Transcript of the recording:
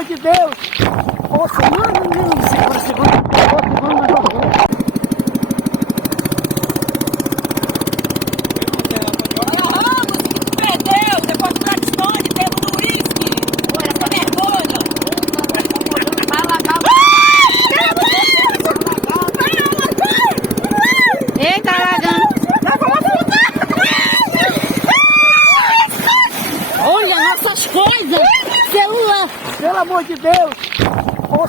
amor de Deus! Ô, segura, segura. Eita, alagando. Olha nossas coisas. Celular. Pelo amor de Deus! Ô,